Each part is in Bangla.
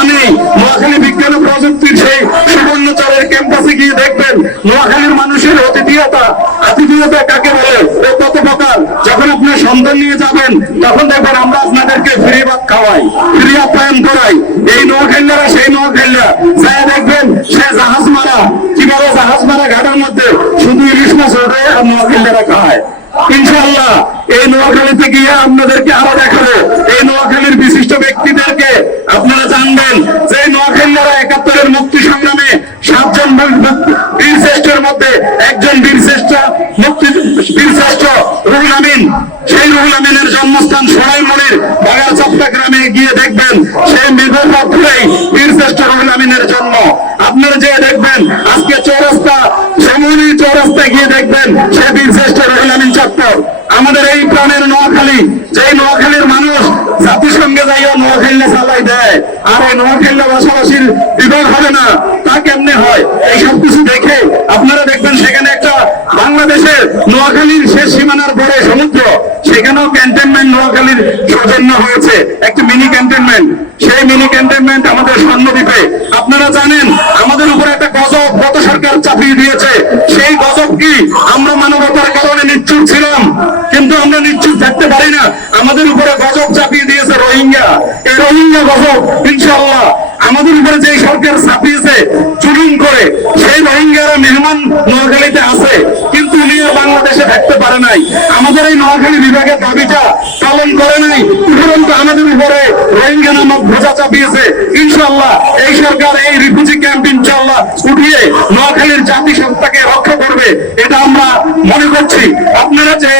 আমি নোয়াখালী বিজ্ঞান ও প্রযুক্তির সেই সুবর্ণচরের ক্যাম্পাসে গিয়ে দেখবেন নোয়াখালীর মানুষের আতিথেয়তা কাকে বলে, কত প্রকার। যখন আপনার সন্তান নিয়ে যাবেন তখন দেখবেন আমরা আপনাদেরকে ফ্রি ভাত খাওয়াই, ফ্রি আপ্যায়ন করাই। এই নোয়াখালীরা সেই নোয়াখালীরা যাই দেখবেন সে জাহাজ মারা, কিভাবে জাহাজ মারা ঘাটের মধ্যে শুধু ইলিশ মাছ ওঠে আর নোয়াখালীরা খায়। ইনশাআল্লাহ এই নোয়াখালীতে গিয়ে আপনাদেরকে আরো দেখাবো এই নোয়াখালীর বিশিষ্ট ব্যক্তিদেরকে। আপনারা জানবেন যে নোয়াখালীরা ৭১-এর মুক্তি সংগ্রামে ৭ জন বীর শ্রেষ্ঠের মধ্যে একজন বীরশ্রেষ্ঠ রুহুল আমিন। সেই রুহুল আমিনের জন্মস্থান সরাইমুড়ির বাগারচাপ্তা গ্রামে গিয়ে দেখবেন সেই মেঘপত্রেই বীরশ্রেষ্ঠ রুহুল আমিনের জন্ম। আপনারা যে দেখবেন আজকে চৌরাস্তায় গিয়ে দেখবেন সে বীরশ্রেষ্ঠ রুহুল আমিন চত্বর। আমাদের এই প্রাণের নোয়াখালী, যে নোয়াখালীর মানুষ জাতিসংঘে যাইয়া নোয়াখালী চালাই দেয়, আর এই নোয়াখালী ভাষাভাষীর বিভাগ হবে না, তা কেমনে হয়? এই সব কিছু দেখে আপনারা দেখবেন সেখানে একটা বাংলাদেশের নোয়াখালীর শেষ সীমানার পরে সমুদ্র, সেখানেও ক্যান্টনমেন্ট নোয়াখালীর সৌজন্য হয়েছে, একটা মিনি ক্যান্টনমেন্ট। সেই মিনি ক্যান্টনমেন্ট আমাদের স্বর্ণদ্বীপে। আপনারা জানেন আমাদের উপরে একটা গজব গত সরকার চাপিয়ে দিয়েছে। সেই গজব কি? আমরা মানবতার কারণে নিশ্চুপ ছিলাম, কিন্তু আমরা নিশ্চুপ থাকতে পারি না। আমাদের উপরে গজব চাপিয়ে দিয়েছে রোহিঙ্গা। এই রোহিঙ্গা গজব ইনশাআল্লাহ আমাদের উপরে যে সরকার চাপিয়েছে জুলুম করে, সেই রোহিঙ্গারা মেহমান নোয়াখালীতে আছে, কিন্তু উনি বাংলাদেশে থাকতে পারে নাই। আমাদের এই নোয়াখালী বিভাগের দাবিটা পালন করে নাই, উপরন্তু আমাদের উপরে রোহিঙ্গা নামক বোঝা চাপিয়েছে। ইনশাআল্লাহ এই সরকার এই রিফিউজি ক্যাম্প ইনশাআল্লাহ উঠিয়ে নোয়াখালীর জাতিসত্তাকে রক্ষা করবে, এটা আমরা মনে করছি। আপনারা যে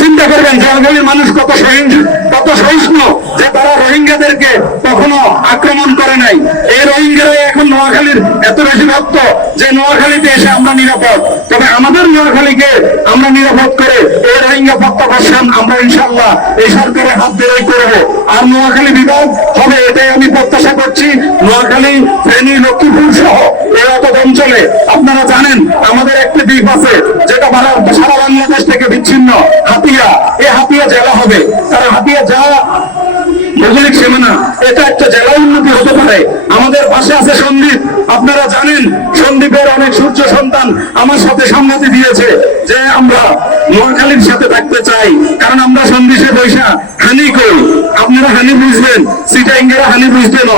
চিন্তা করবেন নোয়াখালীর মানুষ কত সহিষ্ণু যে তারা রোহিঙ্গাদেরকে কখনো আক্রমণ করে নাই। এই রোহিঙ্গারা এখন নোয়াখালীর এত বেশি ভক্ত যে নোয়াখালীতে এসে আমরা নিরাপদ। তবে আমাদের নোয়াখালীকে আমরা নিরাপদ করে এই রোহিঙ্গা প্রত্যাবর্ষণ আমরা ইনশাআল্লাহ এই সরকারের হাত ধরেই করবো। আর নোয়াখালী বিভাগ হবে এটাই আমি প্রত্যাশা করছি। নোয়াখালী, ফেনী, লক্ষ্মীপুর সহ এই অত অঞ্চলে আপনারা জানেন আমাদের একটি দ্বীপ আছে যেটা সারা বাংলাদেশ থেকে বিচ্ছিন্ন, হাতিয়া। এই হাতিয়া জেলা হবে, কারণ হাতিয়া জেলা ভৌগোলিক সীমানা, এটা একটা জেলা উন্নতি হতে পারে। আমাদের পাশে আছে সন্দ্বীপ। আপনারা জানেন সন্দ্বীপের অনেক সূর্য সন্তান আমার সাথে সম্মতি দিয়েছে যে আমরা নোয়াখালীর সাথে থাকতে চাই, কারণ আমরা সন্দ্বীপে বৈশা হানি করি। আপনারা হানি বুঝবেন, চিটাঙ্গেরা হানি বুঝবেন।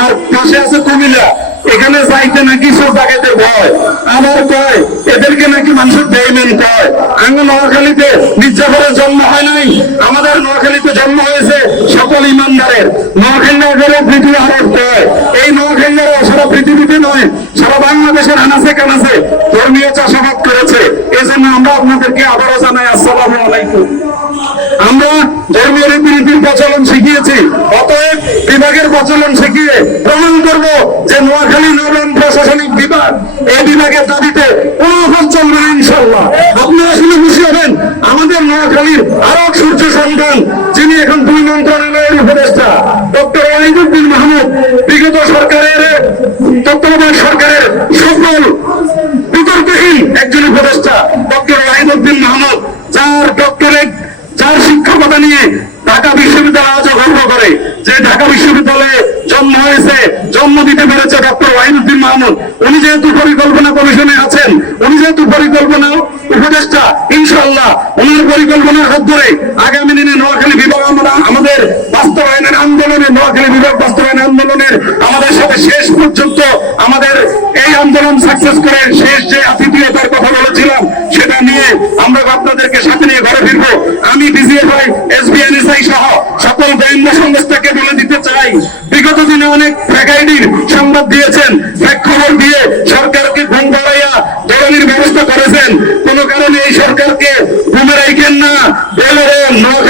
আর পাশে আছে কুমিল্লা, এখানে যাইতে নাকি চোর ডাকাতের ভয়, আবার কয় এদেরকে নাকি মানুষের বেইমান কয়। আমরা নোয়াখালীতে মির্জাফরের জন্ম হয় নাই, আমাদের নোয়াখালীতে জন্ম হয়েছে সকল ইমানদারের। নোয়াখালীরা পৃথিবী আরব কয়, এই নোয়াখালীরা সারা পৃথিবীতে নয় সারা বাংলাদেশের আনাচে কানাচে ধর্মীয় চাষাবাদ করেছে। এই জন্য আমরা আপনাদেরকে আবারও জানাই আসসালামু আলাইকুম। আমরা ধর্মীয় রীতিনীতির প্রচলন শিখিয়েছি, অতএব বিভাগের প্রচলন শিখিয়ে প্রমাণ করব যে নোয়াখালী নবম প্রশাসনিক বিভাগ, এই বিভাগের দাবিতে কোনো চলবে না ইনশাআল্লাহ। আপনারা শুনে খুশি হবেন আমাদের নোয়াখালীর আরো সূর্য সন্তান, যিনি এখন 2 মন্ত্রণালয়ের উপদেষ্টা, ডক্টর ওয়াহিদুদ্দিন মাহমুদ, বিগত সরকারের তত্ত্বাবধায়ক সরকারের সফল বিতর্কহীন একজন উপদেষ্টা ডক্টর ওয়াহিদুদ্দিন মাহমুদ, যার শিক্ষকতা নিয়ে ঢাকা বিশ্ববিদ্যালয় আজও গর্ব করে যে ঢাকা বিশ্ববিদ্যালয়ে জন্ম হয়েছে, জন্ম দিতে পেরেছে ডক্টর ওয়াহিদুদ্দিন মাহমুদ। উনি যেহেতু পরিকল্পনা কমিশনে আছেন, উনি যেহেতু পরিকল্পনা উপদেষ্টা, ইনশাআল্লাহ ওনার পরিকল্পনার হাত ধরে আগামী দিনে নোয়াখালী বিভাগ আমরা আমাদের বাস্তবায়নের আন্দোলনে, নোয়াখালী বিভাগ বাস্তবায়নের আন্দোলনের আমাদের সাথে শেষ পর্যন্ত আমাদের এই আন্দোলন সাকসেস করে শেষ যে আতিথেয়তার কথা বলেছিলাম সেটা নিয়ে আমরা আপনাদেরকে সাথে নিয়ে ঘরে ফিরবো। আমি বিজিএফআই, এসবিএনএসআই সহ সকল গোয়েন্দা সংস্থাকে বলে দিতে চাই, বিগত দিনে অনেক ফ্যাকাইডির সংবাদ দিয়েছেন, ফ্যাক খবর দিয়ে সরকারকে ঘুম পাড়াইয়া দৌড়ানির ব্যবস্থা করেছেন। কোনো কারণে এই সরকারকে ঘুমে রাখেন না, বলে নোয়াখালী